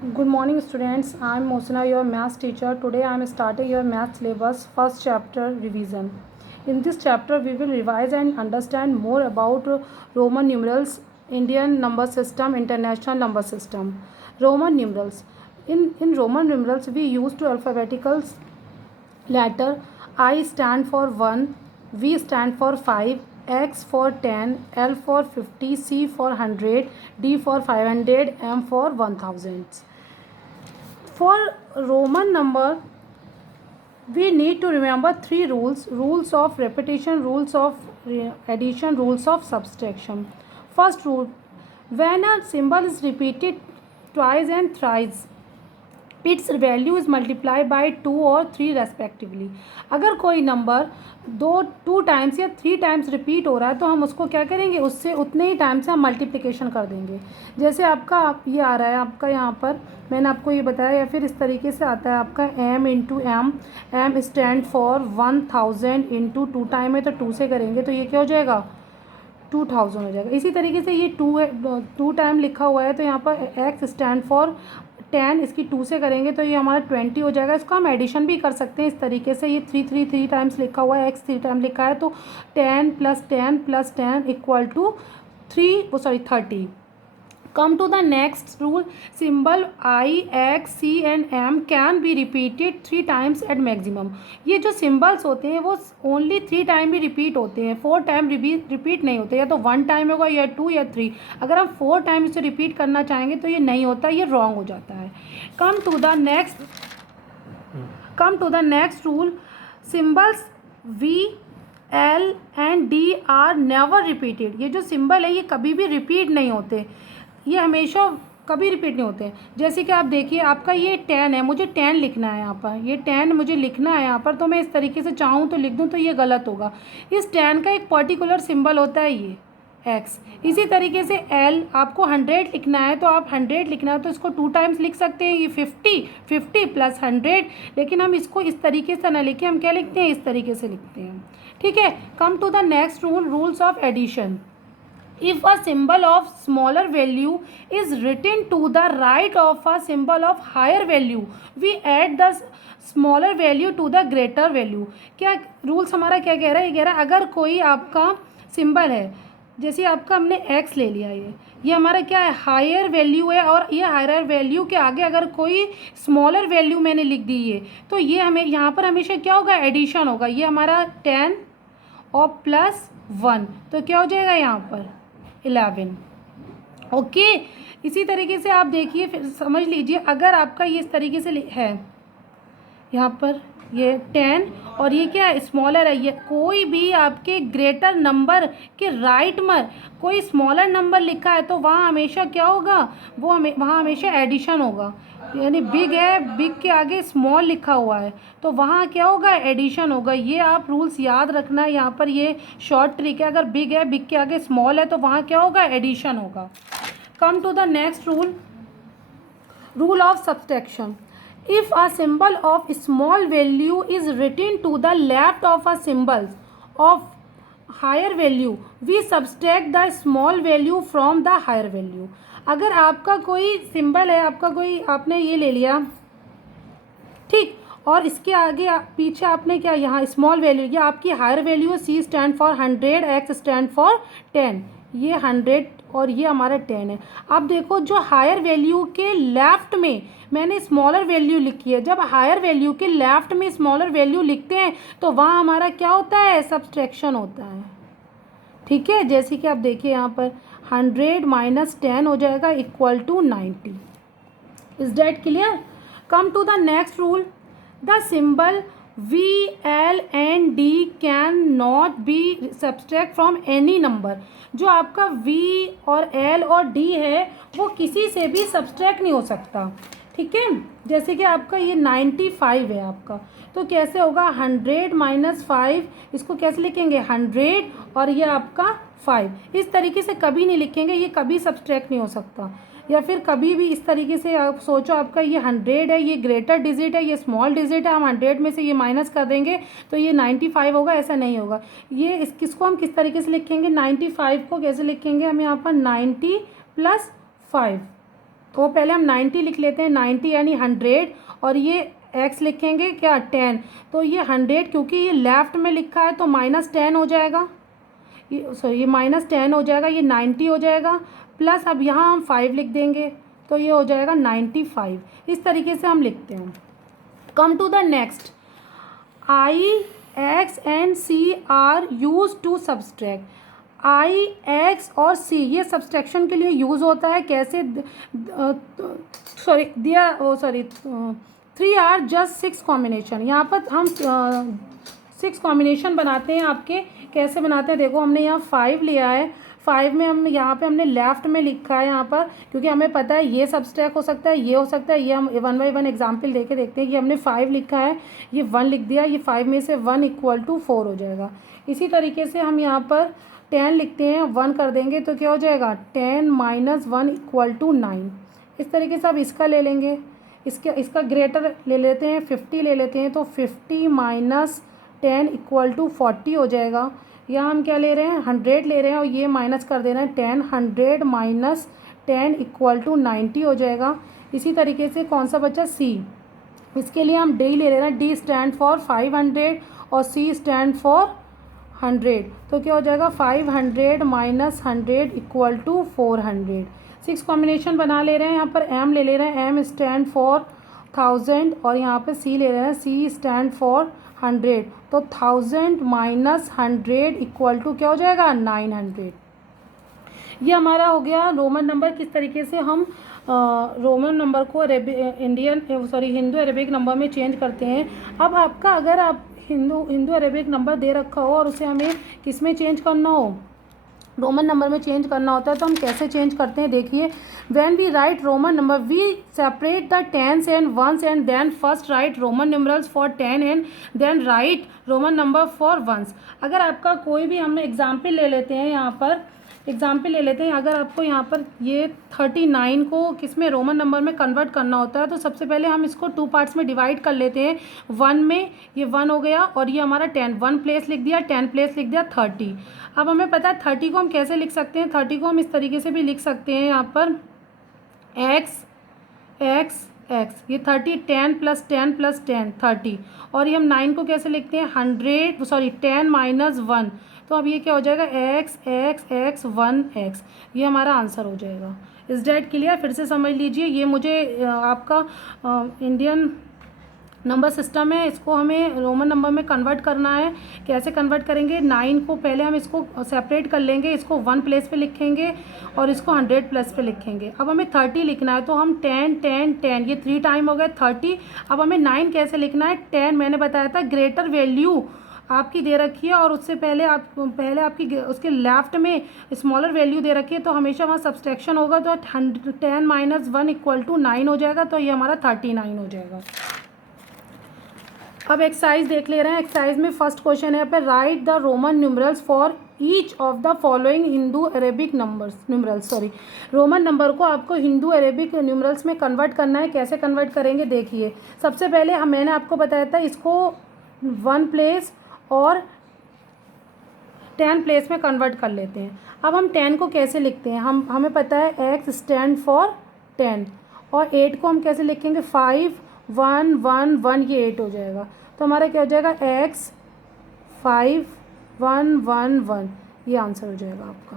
Good morning, students. I am Mosina, your maths teacher. Today I am starting your maths syllabus first chapter revision. In this chapter, we will revise and understand more about Roman numerals, Indian number system, international number system. Roman numerals. In Roman numerals, we use two alphabetical letter. I stand for 1, V stand for 5, X for 10, L for 50, C for 100, D for 500, M for 1000. For Roman number, we need to remember three rules: rules of repetition, rules of addition, rules of subtraction. First rule: when a symbol is repeated twice and thrice, it's value is multiply by 2 और 3 respectively. अगर कोई number two times या 3 times repeat हो रहा है तो हम उसको क्या करेंगे, उससे उतने ही टाइम से हम मल्टीप्लिकेशन कर देंगे. जैसे आपका ये आ रहा है आपका यहाँ पर, मैंने आपको ये बताया, या फिर इस तरीके से आता है आपका m into M. M stand for 1000 into 2 time है तो 2 से करेंगे तो ये क्या हो जाएगा, 2000 हो जाएगा. इसी तरीके से ये 2 टाइम लिखा हुआ है तो यहाँ पर x स्टैंड फॉर 10, इसकी 2 से करेंगे तो ये हमारा 20 हो जाएगा. इसको हम एडिशन भी कर सकते हैं इस तरीके से. ये 3 टाइम्स लिखा हुआ है, x 3 टाइम लिखा है तो 10 + 10 + 10 equal to 30. Come to the next rule. Symbol I, X, C and M can be repeated 3 times at maximum. ये जो symbols होते हैं वो only 3 टाइम भी रिपीट होते हैं, 4 टाइम रिपीट नहीं होते. या तो 1 टाइम होगा या 2 या 3. अगर हम 4 टाइम इसे रिपीट करना चाहेंगे तो ये नहीं होता, ये रॉन्ग हो जाता है. Come to the next rule. Symbols V, L and D are never repeated. ये जो सिंबल है ये कभी भी रिपीट नहीं होते, ये हमेशा कभी रिपीट नहीं होते हैं. जैसे कि आप देखिए आपका ये 10 है, मुझे 10 लिखना है यहाँ पर, ये 10 मुझे लिखना है यहाँ पर, तो मैं इस तरीके से चाहूँ तो लिख दूँ तो ये गलत होगा. इस 10 का एक पर्टिकुलर सिंबल होता है ये x. इसी तरीके से L आपको 100 लिखना है तो आप 100 लिखना है तो इसको 2 टाइम्स लिख सकते हैं, ये 50 प्लस 100. लेकिन हम इसको इस तरीके से ना लिखें, हम क्या लिखते हैं, इस तरीके से लिखते हैं. ठीक है. Come to the next rule, rules of addition. If a symbol of smaller value is written to the right of a symbol of higher value, we add the smaller value to the greater value. क्या rules हमारा क्या कह रहा है, ये कह रहा है अगर कोई आपका सिंबल है, जैसे आपका हमने x ले लिया, ये हमारा क्या है, हायर वैल्यू है, और ये हायर वैल्यू के आगे अगर कोई स्मॉलर वैल्यू मैंने लिख दी है तो ये हमें यहाँ पर हमेशा क्या होगा, एडिशन होगा. ये हमारा 10 और प्लस 1 तो क्या हो जाएगा यहाँ पर 11. ओके. इसी तरीके से आप देखिए, फिर समझ लीजिए अगर आपका ये इस तरीके से है, यहाँ पर ये 10 और ये क्या है, स्मॉलर है. ये कोई भी आपके ग्रेटर नंबर के राइट में कोई स्मॉलर नंबर लिखा है तो वहाँ हमेशा क्या होगा, वो वहाँ हमेशा एडिशन होगा. यानी बिग है, बिग के आगे स्मॉल लिखा हुआ है तो वहाँ क्या होगा, एडिशन होगा. ये आप रूल्स याद रखना है. यहाँ पर ये शॉर्ट ट्रिक है, अगर बिग है, बिग के आगे स्मॉल है तो वहाँ क्या होगा, एडिशन होगा. Come to the next rule, rule of subtraction. If a symbol of small value is written to the left of a symbol of higher value, we subtract the small value from the higher value. अगर आपका कोई symbol है, आपका कोई आपने ये ले लिया, ठीक, और इसके आगे पीछे आपने क्या, यहाँ स्मॉल वैल्यू, ये आपकी हायर वैल्यू है. C stand for 100, X stand for 10. ये 100 और ये हमारा 10 है. अब देखो जो हायर वैल्यू के लेफ्ट में मैंने स्मॉलर वैल्यू लिखी है, जब हायर वैल्यू के लेफ्ट में स्मॉलर वैल्यू लिखते हैं तो वहाँ हमारा क्या होता है, सब्सट्रैक्शन होता है. ठीक है. जैसे कि आप देखिए यहाँ पर 100 माइनस 10 हो जाएगा equal to 90. Is that clear? Come to the next rule. The symbol V, L and D can not be subtract from any number. जो आपका V और L और D है वो किसी से भी सब्सट्रैक्ट नहीं हो सकता. ठीक है. जैसे कि आपका ये 95 है आपका, तो कैसे होगा, 100 माइनस 5, इसको कैसे लिखेंगे, 100 और ये आपका 5. इस तरीके से कभी नहीं लिखेंगे, ये कभी सब्सट्रैक्ट नहीं हो सकता. या फिर कभी भी इस तरीके से आप सोचो, आपका ये 100 है, ये ग्रेटर डिजिट है, ये स्मॉल डिजिट है, हम 100 में से ये माइनस कर देंगे तो ये 95 होगा, ऐसा नहीं होगा. ये किसको हम किस तरीके से लिखेंगे, 95 को कैसे लिखेंगे हम, यहाँ पर 90 + 5. तो पहले हम 90 लिख लेते हैं, 90 यानी 100, और ये x लिखेंगे क्या 10, तो ये 100 क्योंकि ये लेफ़्ट में लिखा है तो -10 हो जाएगा, ये -10 हो जाएगा, ये 90 हो जाएगा, प्लस अब यहाँ हम 5 लिख देंगे तो ये हो जाएगा 95। इस तरीके से हम लिखते हैं। Come to the next, I, X and C are use to subtract. I, X और C ये सब्सट्रैक्शन के लिए यूज़ होता है। कैसे, सॉरी 3 आर जस्ट 6 कॉम्बिनेशन। यहाँ पर हम 6 कॉम्बिनेशन बनाते हैं आपके। कैसे बनाते हैं देखो, हमने यहाँ 5 लिया है, 5 में हम यहाँ पे हमने लेफ़्ट में लिखा है यहाँ पर, क्योंकि हमें पता है ये सब्सट्रैक्ट हो सकता है, ये हो सकता है, ये हम 1 बाई 1 एग्जाम्पल देके देखते हैं। ये हमने 5 लिखा है, ये 1 लिख दिया, ये 5 में से 1 = 4 हो जाएगा। इसी तरीके से हम यहाँ पर 10 लिखते हैं, 1 कर देंगे तो क्या हो जाएगा 10 - 1 = 9। इस तरीके से अब इसका ले लेंगे, इसका ग्रेटर ले लेते हैं, 50 ले लेते हैं, तो 50 - 10 = 40 हो जाएगा। यहाँ हम क्या ले रहे हैं 100 ले रहे हैं, और ये माइनस कर दे रहे हैं 10, 100 - 10 = 90 हो जाएगा। इसी तरीके से कौन सा बचा C, इसके लिए हम D ले रहे हैं, D स्टैंड फॉर 500 और C स्टैंड फॉर 100, तो क्या हो जाएगा 500 - 100 = 400। 6 कॉम्बिनेशन बना ले रहे हैं। यहाँ पर M ले रहे हैं, M स्टैंड फॉर 1000, और यहाँ पे C ले रहे हैं, C स्टैंड फॉर 100, तो 1000 - 100 = क्या हो जाएगा 900। ये हमारा हो गया रोमन नंबर। किस तरीके से हम रोमन नंबर को हिंदू अरेबिक नंबर में चेंज करते हैं। अब आपका अगर आप हिंदू अरेबिक नंबर दे रखा हो और उसे हमें किस में चेंज करना हो, रोमन नंबर में चेंज करना होता है, तो हम कैसे चेंज करते हैं देखिए। When we write Roman number, we separate the tens and ones and then first write Roman numerals for 10 and then write Roman number for ones. अगर आपका कोई भी, हम एग्जाम्पल ले लेते हैं, यहाँ पर एग्जाम्पल ले लेते हैं, अगर आपको यहाँ पर ये 39 को किस में रोमन नंबर में कन्वर्ट करना होता है, तो सबसे पहले हम इसको 2 पार्ट्स में डिवाइड कर लेते हैं। 1 में ये 1 हो गया, और ये हमारा 10, 1 प्लेस लिख दिया, 10 प्लेस लिख दिया 30। अब हमें पता है 30 को हम कैसे लिख सकते हैं। 30 को हम इस तरीके से भी लिख सकते हैं, यहाँ पर x x x, ये 30, 10 + 10 + 10 30, और ये हम 9 को कैसे लिखते हैं 10 - 1, तो अब ये क्या हो जाएगा x x x 1x, ये हमारा आंसर हो जाएगा। इस डेट क्लियर, फिर से समझ लीजिए। ये मुझे आपका इंडियन नंबर सिस्टम है, इसको हमें रोमन नंबर में कन्वर्ट करना है। कैसे कन्वर्ट करेंगे, 9 को पहले हम इसको सेपरेट कर लेंगे, इसको 1 प्लेस पे लिखेंगे और इसको 100 प्लस पे लिखेंगे। अब हमें 30 लिखना है, तो हम 10 10 10, ये 3 टाइम हो गए 30। अब हमें 9 कैसे लिखना है, 10 मैंने बताया था ग्रेटर वैल्यू आपकी दे रखी है, और उससे पहले आपकी उसके लेफ्ट में स्मॉलर वैल्यू दे रखी है, तो हमेशा वहाँ सब्सट्रैक्शन होगा, तो 10 - 1 = 9 हो जाएगा, तो ये हमारा 39 हो जाएगा। अब एक्सरसाइज देख ले रहे हैं। एक्सरसाइज में फर्स्ट क्वेश्चन है पे right the Roman numerals for each of the following Hindu Arabic numerals. Roman number को आपको हिंदू अरेबिक न्यूमरल्स में कन्वर्ट करना है। कैसे कन्वर्ट करेंगे देखिए। सबसे पहले मैंने आपको बताया था इसको 1 प्लेस और 10 प्लेस में कन्वर्ट कर लेते हैं। अब हम 10 को कैसे लिखते हैं, हमें पता है x स्टैंड फॉर 10, और 8 को हम कैसे लिखेंगे 5 1 1 1, ये 8 हो जाएगा, तो हमारा क्या हो जाएगा x 5 1 1 1, ये आंसर हो जाएगा आपका।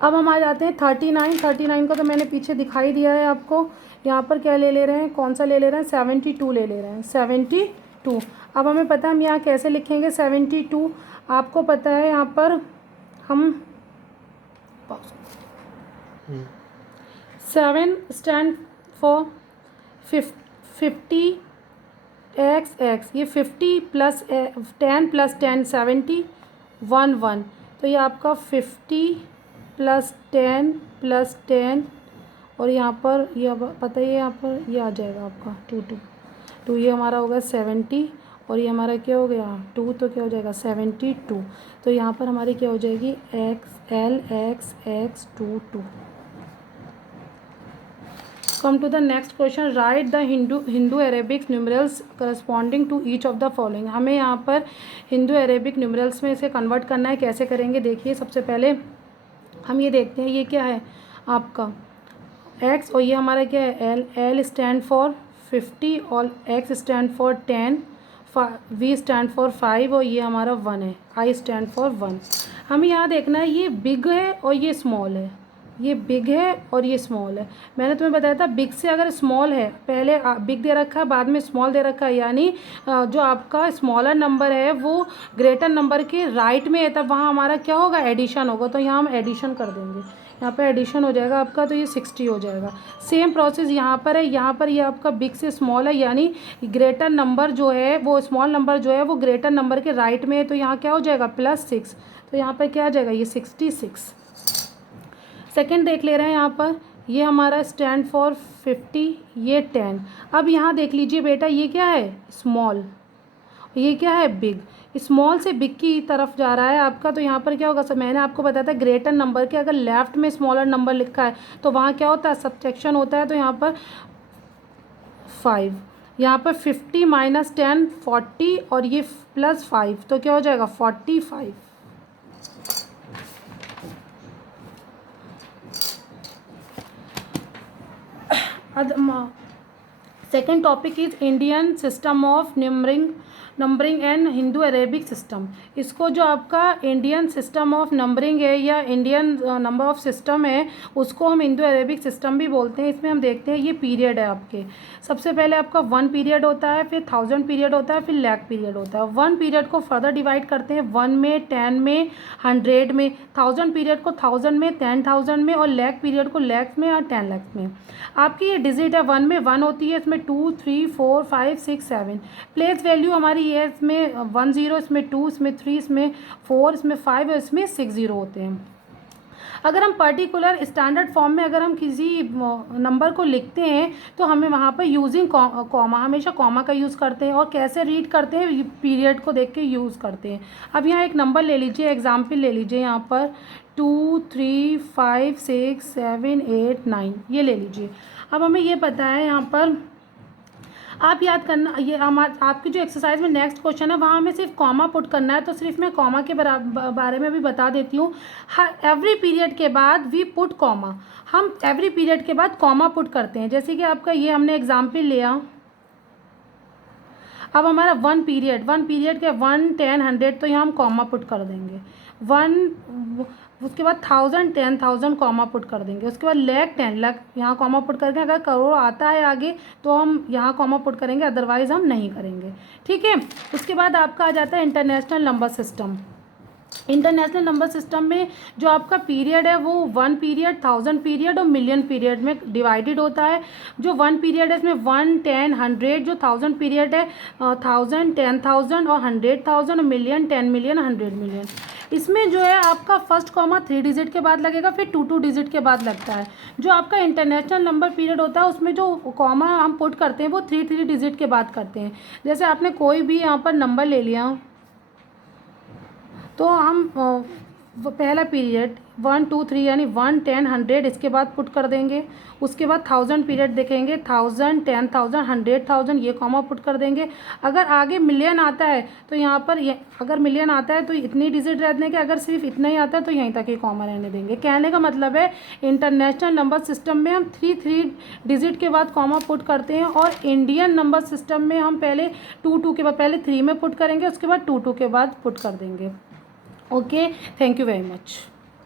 अब हम आ जाते हैं 39 का तो मैंने पीछे दिखाई दिया है आपको। यहाँ पर क्या ले रहे हैं, कौन सा ले रहे हैं 72 ले रहे हैं 72। अब हमें पता है हम यहाँ कैसे लिखेंगे 72, आपको पता है यहाँ पर हम 7 स्टैंड फॉर 50 x, ये 50 + 10 + 10 70 1 1, तो ये आपका 50 + 10 + 10, और यहाँ पर ये पता है यहाँ पर ये आ जाएगा आपका 2 ये हमारा होगा 70, और ये हमारा क्या हो गया 2, तो क्या हो जाएगा 72, तो यहाँ पर हमारी क्या हो जाएगी XL x x 2 2। Come to the next question, write the Hindu Arabic numerals corresponding to each of the following. हमें यहाँ पर हिंदू अरेबिक न्यूमरल्स में इसे कन्वर्ट करना है। कैसे करेंगे देखिए। सबसे पहले हम ये देखते हैं, ये क्या है आपका एक्स और ये हमारा क्या है एल, एल स्टैंड फॉर 50 और X stand for 10, V stand for 5 और ये हमारा 1 है, आई स्टैंड फॉर 1। हमें यहाँ देखना है ये बिग है और ये स्मॉल है, ये बिग है और ये स्मॉल है। मैंने तुम्हें बताया था बिग से अगर स्मॉल है, पहले बिग दे रखा है बाद में स्मॉल दे रखा है, यानी जो आपका स्मॉलर नंबर है वो ग्रेटर नंबर के राइट में है, तब वहाँ हमारा क्या होगा एडिशन होगा। तो यहाँ हम एडिशन कर देंगे, यहाँ पे एडिशन हो जाएगा आपका, तो ये 60 हो जाएगा। सेम प्रोसेस यहाँ पर है, यहाँ पर ये आपका बिग से स्मॉल है, यानी ग्रेटर नंबर जो है वो स्मॉल नंबर जो है वो ग्रेटर नंबर के राइट में है, तो यहाँ क्या हो जाएगा +6, तो यहाँ पर क्या आ जाएगा ये 66। सेकंड देख ले रहे हैं यहाँ पर, ये हमारा स्टैंड फॉर 50, ये 10। अब यहाँ देख लीजिए बेटा ये क्या है स्मॉल, ये क्या है बिग, स्मॉल से बिग की तरफ जा रहा है आपका, तो यहाँ पर क्या होगा सर मैंने आपको बताया था ग्रेटर नंबर के अगर लेफ्ट में स्मॉलर नंबर लिखा है तो वहाँ क्या होता है सब्ट्रैक्शन होता है, तो यहाँ पर 5, यहाँ पर 50 - 10 40 और ये +5, तो क्या हो जाएगा 45। Second topic is Indian system of numbering and Hindu Arabic system. इसको जो आपका इंडियन सिस्टम ऑफ नंबरिंग है या इंडियन नंबर ऑफ सिस्टम है उसको हम हिंदू अरेबिक सिस्टम भी बोलते हैं। इसमें हम देखते हैं ये पीरियड है आपके, सबसे पहले आपका 1 पीरियड होता है, फिर 1000 पीरियड होता है, फिर लाख पीरियड होता है। 1 पीरियड को फर्दर डिवाइड करते हैं 1 में, 10 में, 100 में, 1000 पीरियड को 1000 में, 10,000 में और लाख पीरियड को लाख में और 10 लाख में। आपकी ये डिजिट है 1 में 1 होती है, इसमें 2 3 4 5 6 7 प्लेस वैल्यू हमारी ये है, इसमें 1 0, इसमें 2, इसमें 3, इसमें 4, इसमें 5 और इसमें 6 0 होते हैं। अगर हम पर्टिकुलर स्टैंडर्ड फॉर्म में अगर हम किसी नंबर को लिखते हैं तो हमें वहाँ पर यूजिंग कॉमा, हमेशा कॉमा का यूज़ करते हैं। और कैसे रीड करते हैं पीरियड को देख के यूज़ करते हैं। अब यहाँ एक नंबर ले लीजिए, एग्जाम्पल ले लीजिए यहाँ पर 2 3 5 6 7 8 9 ये ले लीजिए। अब हमें ये पता है यहाँ पर आप याद करना, ये आपकी जो एक्सरसाइज में नेक्स्ट क्वेश्चन है वहाँ हमें सिर्फ कॉमा पुट करना है, तो सिर्फ मैं कॉमा के बारे में भी बता देती हूँ। एवरी पीरियड के बाद वी पुट कॉमा, हम एवरी पीरियड के बाद कॉमा पुट करते हैं। जैसे कि आपका ये हमने एग्जाम्पल लिया, अब हमारा 1 पीरियड के 1 10 100 तो यहाँ हम कॉमा पुट कर देंगे 1, उसके बाद 1000 10,000 कॉमा पुट कर देंगे, उसके बाद लाख 10 लाख यहाँ कॉमा पुट करके अगर करोड़ आता है आगे तो हम यहाँ कॉमा पुट करेंगे, अदरवाइज़ हम नहीं करेंगे। ठीक है, उसके बाद आपका आ जाता है international number system. International number system में जो आपका पीरियड है वो 1 पीरियड, 1000 पीरियड और मिलियन पीरियड में डिवाइडेड होता है। जो 1 पीरियड है इसमें 1 10 100, जो 1000 पीरियड है 1000 10,000 और 100,000 और मिलियन 10 मिलियन 100 मिलियन। इसमें जो है आपका फर्स्ट कॉमा 3 डिजिट के बाद लगेगा, फिर 2 डिजिट के बाद लगता है। जो आपका इंटरनेशनल नंबर पीरियड होता है उसमें जो कॉमा हम पुट करते हैं वो 3 डिजिट के बाद करते हैं। जैसे आपने कोई भी यहाँ पर नंबर ले लिया तो हम पहला पीरियड 1 2 3 यानी 1 10 100 इसके बाद पुट कर देंगे। उसके बाद 1000 पीरियड देखेंगे 1000 10,000 100,000 ये कॉमा पुट कर देंगे। अगर आगे मिलियन आता है तो यहाँ पर अगर मिलियन आता है तो इतनी डिजिट रह देंगे, अगर सिर्फ इतना ही आता है तो यहीं तक ही कॉमा रहने देंगे। कहने का मतलब है इंटरनेशनल नंबर सिस्टम में हम 3 डिजिट के बाद कॉमा पुट करते हैं, और इंडियन नंबर सिस्टम में हम पहले 2 के बाद पहले 3 में पुट करेंगे, उसके बाद 2 के बाद पुट कर देंगे। Okay, thank you very much.